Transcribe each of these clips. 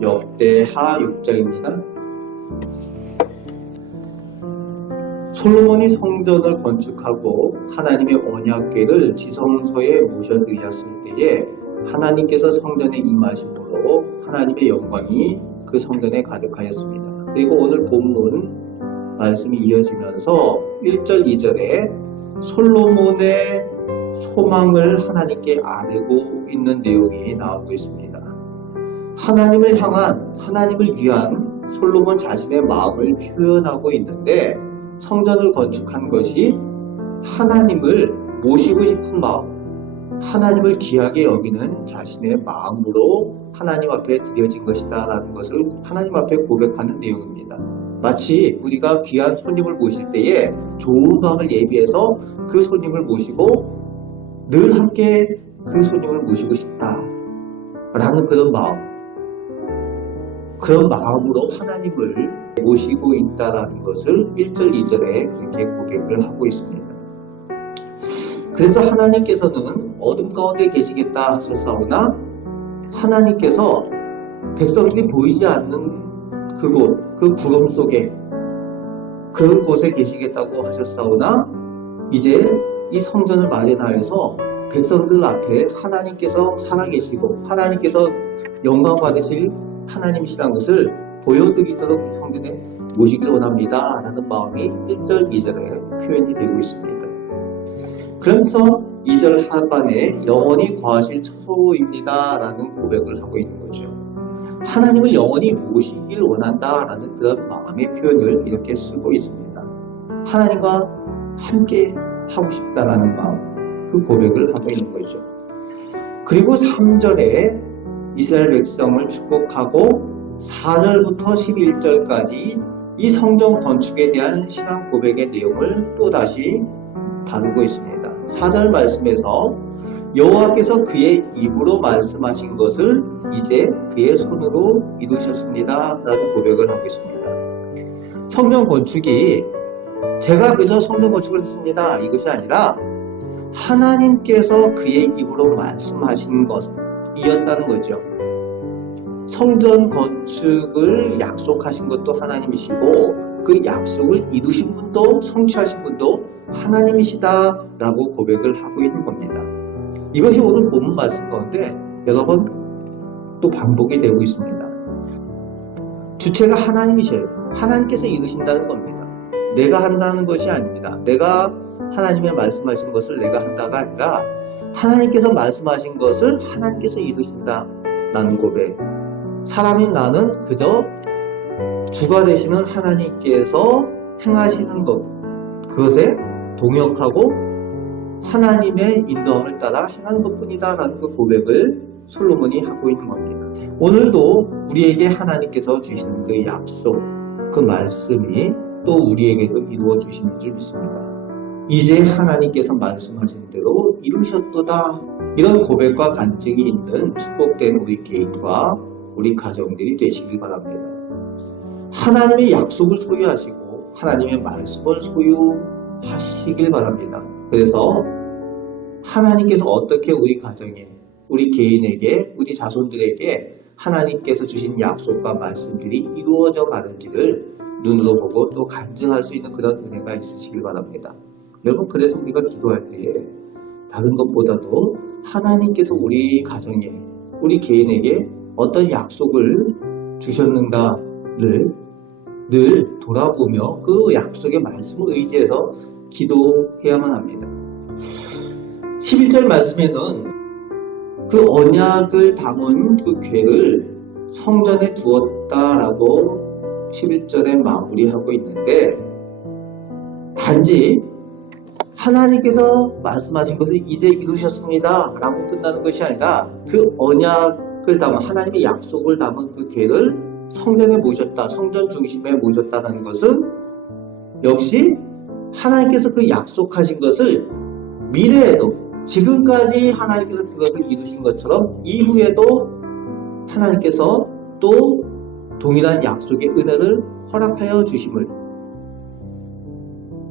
역대하 6장입니다. 솔로몬이 성전을 건축하고 하나님의 언약궤를 지성소에 모셔드렸을 때에 하나님께서 성전에 임하심으로 하나님의 영광이 그 성전에 가득하였습니다. 그리고 오늘 본문 말씀이 이어지면서 1절, 2절에 솔로몬의 소망을 하나님께 아뢰고 있는 내용이 나오고 있습니다. 하나님을 향한 하나님을 위한 솔로몬 자신의 마음을 표현하고 있는데 성전을 건축한 것이 하나님을 모시고 싶은 마음, 하나님을 귀하게 여기는 자신의 마음으로 하나님 앞에 드려진 것이다라는 것을 하나님 앞에 고백하는 내용입니다. 마치 우리가 귀한 손님을 모실 때에 좋은 방을 예비해서 그 손님을 모시고 늘 함께 그 손님을 모시고 싶다라는 그런 마음. 그런 마음으로 하나님을 모시고 있다라는 것을 1절, 2절에 그렇게 고백을 하고 있습니다. 그래서 하나님께서는 어둠 가운데 계시겠다 하셨사오나 하나님께서 백성들이 보이지 않는 그곳, 그 구름 속에 그런 곳에 계시겠다고 하셨사오나 이제 이 성전을 마련하여서 백성들 앞에 하나님께서 살아계시고 하나님께서 영광 받으실 하나님이시라는 것을 보여드리도록 이 성전에 모시길 원합니다. 라는 마음이 1절, 2절에 표현이 되고 있습니다. 그러면서 2절 하반에 영원히 거하실 처소입니다. 라는 고백을 하고 있는 거죠. 하나님을 영원히 모시길 원한다. 라는 그런 마음의 표현을 이렇게 쓰고 있습니다. 하나님과 함께 하고 싶다라는 마음, 그 고백을 하고 있는 거죠. 그리고 3절에 이스라엘 백성을 축복하고 4절부터 11절까지 이 성전 건축에 대한 신앙 고백의 내용을 또다시 다루고 있습니다. 4절 말씀에서 여호와께서 그의 입으로 말씀하신 것을 이제 그의 손으로 이루셨습니다. 라는 고백을 하고 있습니다. 성전 건축이 제가 그저 성전 건축을 했습니다. 이것이 아니라 하나님께서 그의 입으로 말씀하신 것이었다는 거죠. 성전 건축을 약속하신 것도 하나님이시고 그 약속을 이루신 분도 성취하신 분도 하나님이시다라고 고백을 하고 있는 겁니다. 이것이 오늘 본문 말씀 가운데 여러 번 또 반복이 되고 있습니다. 주체가 하나님이셔요. 하나님께서 이루신다는 겁니다. 내가 한다는 것이 아닙니다. 내가 하나님의 말씀하신 것을 내가 한다가 아니라 하나님께서 말씀하신 것을 하나님께서 이루신다 라는 고백. 사람인 나는 그저 주가 되시는 하나님께서 행하시는 것, 그것에 동역하고 하나님의 인도함을 따라 행하는 것 뿐이다 라는 그 고백을 솔로몬이 하고 있는 겁니다. 오늘도 우리에게 하나님께서 주시는 그 약속, 그 말씀이 또 우리에게도 이루어 주시는 줄 믿습니다. 이제 하나님께서 말씀하신 대로 이루셨도다. 이런 고백과 간증이 있는 축복된 우리 개인과 우리 가정들이 되시길 바랍니다. 하나님의 약속을 소유하시고 하나님의 말씀을 소유하시길 바랍니다. 그래서 하나님께서 어떻게 우리 가정에, 우리 개인에게, 우리 자손들에게 하나님께서 주신 약속과 말씀들이 이루어져 가는지를 눈으로 보고 또 간증할 수 있는 그런 은혜가 있으시길 바랍니다. 여러분 그래서 우리가 기도할 때에 다른 것보다도 하나님께서 우리 가정에, 우리 개인에게 어떤 약속을 주셨는가를 늘 돌아보며 그 약속의 말씀을 의지해서 기도해야만 합니다. 11절 말씀에는 그 언약을 담은 그 괴를 성전에 두었다라고 11절에 마무리하고 있는데 단지 하나님께서 말씀하신 것을 이제 이루셨습니다. 라고 끝나는 것이 아니라 그 언약을 담은 하나님의 약속을 담은 그 괴를 성전에 모셨다 성전 중심에 모셨다는 것은 역시 하나님께서 그 약속하신 것을 미래에도 지금까지 하나님께서 그것을 이루신 것처럼 이후에도 하나님께서 또 동일한 약속의 은혜를 허락하여 주심을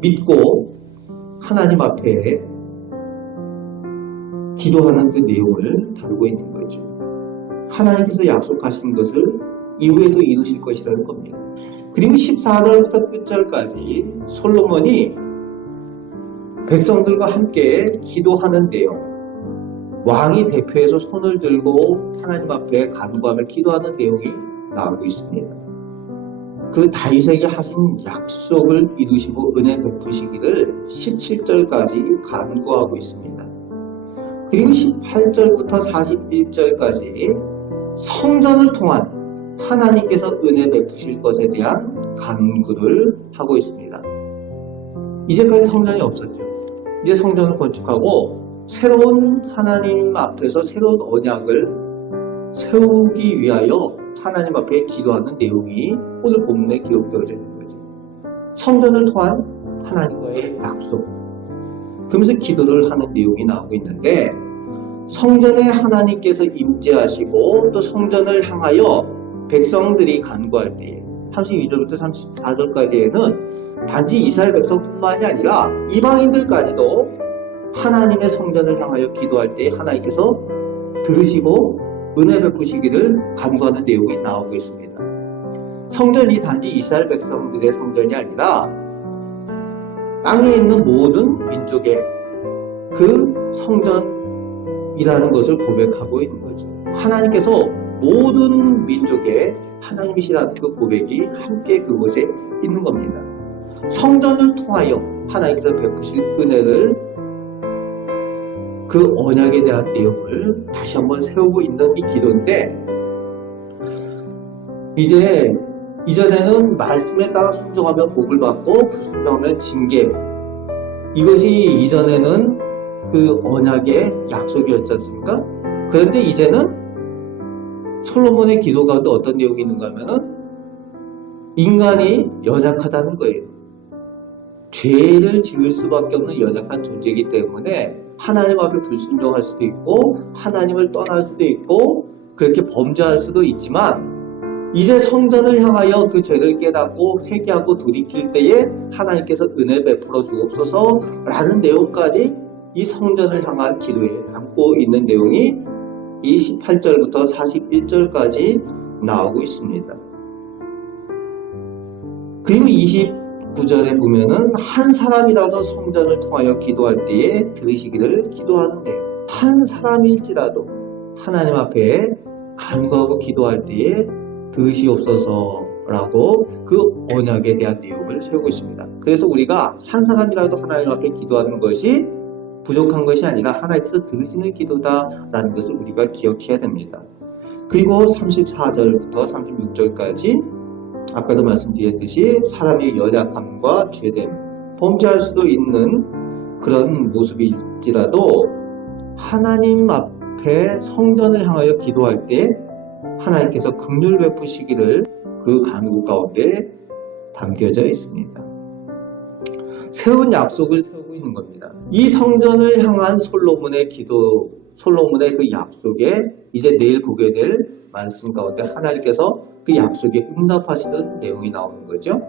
믿고 하나님 앞에 기도하는 그 내용을 다루고 있는 거죠. 하나님께서 약속하신 것을 이후에도 이루실 것이라는 겁니다. 그리고 14절부터 끝절까지 솔로몬이 백성들과 함께 기도하는 내용, 왕이 대표해서 손을 들고 하나님 앞에 간구하며 기도하는 내용이 나오고 있습니다. 그 다윗에게 하신 약속을 이루시고 은혜 베푸시기를 17절까지 간구하고 있습니다. 그리고 18절부터 41절까지 성전을 통한 하나님께서 은혜 베푸실 것에 대한 간구를 하고 있습니다. 이제까지 성전이 없었죠. 이제 성전을 건축하고 새로운 하나님 앞에서 새로운 언약을 세우기 위하여 하나님 앞에 기도하는 내용이 오늘 본문에 기록되어져 있는 거죠. 성전을 통한 하나님과의 약속. 그러면서 기도를 하는 내용이 나오고 있는데 성전에 하나님께서 임재하시고 또 성전을 향하여 백성들이 간구할 때 32절부터 34절까지에는 단지 이스라엘 백성뿐만이 아니라 이방인들까지도 하나님의 성전을 향하여 기도할 때 하나님께서 들으시고 은혜 베푸시기를 간구하는 내용이 나오고 있습니다. 성전이 단지 이스라엘 백성들의 성전이 아니라 땅에 있는 모든 민족의 그 성전이라는 것을 고백하고 있는 거죠. 하나님께서 모든 민족의 하나님이시라는 그 고백이 함께 그곳에 있는 겁니다. 성전을 통하여 하나님께서 베푸실 은혜를 그 언약에 대한 내용을 다시 한번 세우고 있는 이 기도인데 이제 이전에는 말씀에 따라 순종하면 복을 받고 불순종하면 징계 이것이 이전에는 그 언약의 약속이었지 않습니까? 그런데 이제는 솔로몬의 기도 가운데 어떤 내용이 있는가 하면은 인간이 연약하다는 거예요. 죄를 지을 수밖에 없는 연약한 존재이기 때문에 하나님 앞에 불순종할 수도 있고 하나님을 떠날 수도 있고 그렇게 범죄할 수도 있지만 이제 성전을 향하여 그 죄를 깨닫고 회개하고 돌이킬 때에 하나님께서 은혜 베풀어 주옵소서 라는 내용까지 이 성전을 향한 기도에 담고 있는 내용이 이 18절부터 41절까지 나오고 있습니다. 그리고 29절에 보면은 한 사람이라도 성전을 통하여 기도할 때에 들으시기를 기도하는데요. 한 사람일지라도 하나님 앞에 간구하고 기도할 때에 들으시옵소서라고 그 언약에 대한 내용을 세우고 있습니다. 그래서 우리가 한 사람이라도 하나님 앞에 기도하는 것이 부족한 것이 아니라 하나님께서 들으시는 기도다라는 것을 우리가 기억해야 됩니다. 그리고 34절부터 36절까지 아까도 말씀드렸듯이 사람의 연약함과 죄됨, 범죄할 수도 있는 그런 모습일지라도 하나님 앞에 성전을 향하여 기도할 때 하나님께서 긍휼 베푸시기를 그 간구 가운데 담겨져 있습니다. 새로운 약속을 세우고 있는 겁니다. 이 성전을 향한 솔로몬의 기도, 솔로몬의 그 약속에 이제 내일 보게 될 말씀 가운데 하나님께서 그 약속에 응답하시는 내용이 나오는 거죠.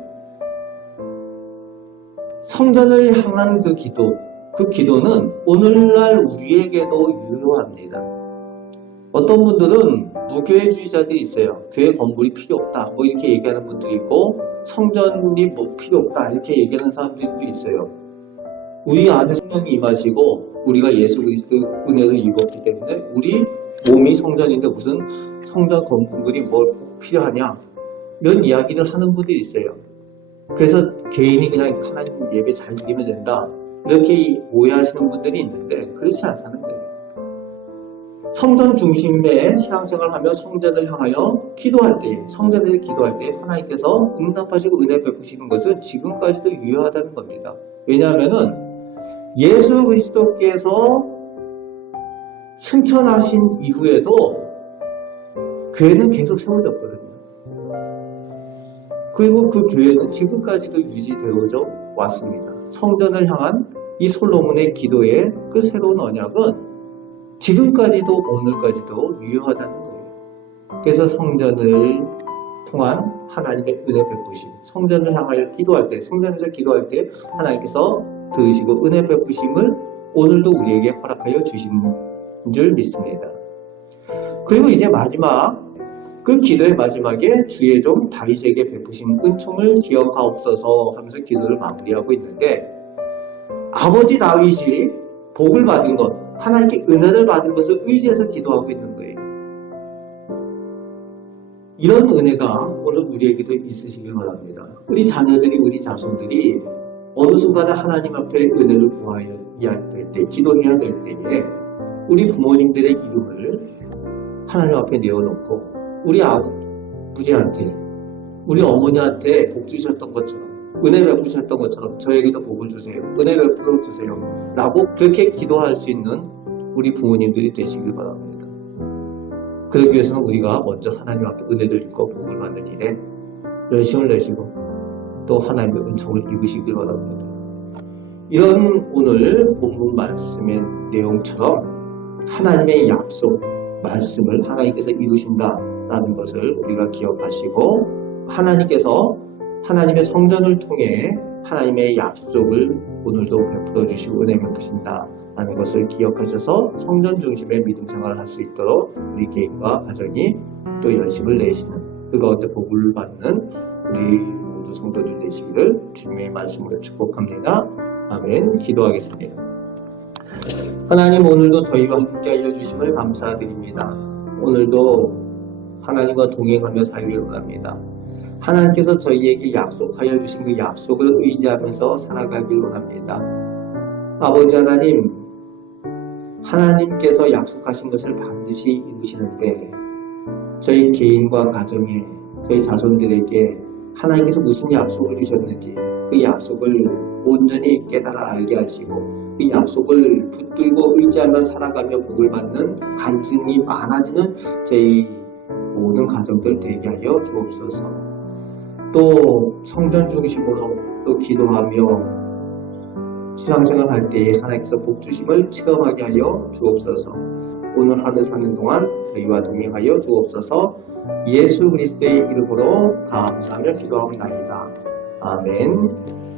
성전을 향한 그 기도, 그 기도는 오늘날 우리에게도 유효합니다. 어떤 분들은 무교회주의자들이 있어요. 교회 건물이 필요 없다. 뭐 이렇게 얘기하는 분들이 있고 성전이 뭐 필요 없다. 이렇게 얘기하는 사람들도 있어요. 우리 안에 성령이 임하시고 우리가 예수 그리스도 은혜를 입었기 때문에 우리 몸이 성전인데 무슨 성전 건물이 뭘 필요하냐 이런 이야기를 하는 분들이 있어요. 그래서 개인이 그냥 하나님 예배 잘 드리면 된다 이렇게 오해하시는 분들이 있는데 그렇지 않다는 거예요. 성전 중심의 신앙생활을 하며 성전을 향하여 기도할 때, 성전에서 기도할 때 하나님께서 응답하시고 은혜 베푸시는 것은 지금까지도 유효하다는 겁니다. 왜냐하면은 예수 그리스도께서 승천하신 이후에도 교회는 계속 세워졌거든요. 그리고 그 교회는 지금까지도 유지되어져 왔습니다. 성전을 향한 이 솔로몬의 기도의 그 새로운 언약은 지금까지도 오늘까지도 유효하다는 거예요. 그래서 성전을 통한 하나님의 은혜 베푸심, 성전을 향하여 기도할 때, 성전에서 기도할 때 하나님께서 들으시고 은혜 베푸심을 오늘도 우리에게 허락하여 주시는 줄 믿습니다. 그리고 이제 마지막 그 기도의 마지막에 주의 종 다윗에게 베푸신 은총을 기억하옵소서 하면서 기도를 마무리하고 있는데 아버지 다윗이 복을 받은 것, 하나님께 은혜를 받은 것을 의지해서 기도하고 있는 거예요. 이런 은혜가 오늘 우리에게도 있으시길 바랍니다. 우리 자녀들이, 우리 자손들이 어느 순간에 하나님 앞에 은혜를 구해야 될 때, 기도해야 될 때에 우리 부모님들의 이름을 하나님 앞에 내어놓고 우리 아버지한테, 우리 어머니한테 복 주셨던 것처럼, 은혜 베푸셨던 것처럼 저에게도 복을 주세요. 은혜 베풀어 주세요. 라고 그렇게 기도할 수 있는 우리 부모님들이 되시길 바랍니다. 그러기 위해서는 우리가 먼저 하나님 앞에 은혜를 입고 복을 받는 일에 열심을 내시고 또 하나님의 은총을 입으시길 바랍니다. 이런 오늘 본문 말씀의 내용처럼 하나님의 약속, 말씀을 하나님께서 이루신다라는 것을 우리가 기억하시고 하나님께서 하나님의 성전을 통해 하나님의 약속을 오늘도 베풀어 주시고 은혜 베푸신다 라는 것을 기억하셔서 성전 중심의 믿음 생활을 할 수 있도록 우리 개인과 가정이 또 열심을 내시는 그 가운데 복을 받는 우리 모두 성도들 되시기를 주님의 말씀으로 축복합니다. 아멘. 기도하겠습니다. 하나님 오늘도 저희와 함께 알려주심을 감사드립니다. 오늘도 하나님과 동행하며 살기를 원합니다. 하나님께서 저희에게 약속하여 주신 그 약속을 의지하면서 살아가길 원합니다. 아버지 하나님, 하나님께서 약속하신 것을 반드시 이루시는데 저희 개인과 가정에 저희 자손들에게 하나님께서 무슨 약속을 주셨는지 그 약속을 온전히 깨달아 알게 하시고 그 약속을 붙들고 의지하며 살아가며 복을 받는 간증이 많아지는 저희 모든 가정들 되게 하여 주옵소서. 또 성전 중심으로 또 기도하며 신앙생활 할 때에 하나님께서 복 주심을 체험하게 하여 주옵소서. 오늘 하루 사는 동안 저희와 동행하여 주옵소서. 예수 그리스도의 이름으로 감사하며 기도합니다. 아멘.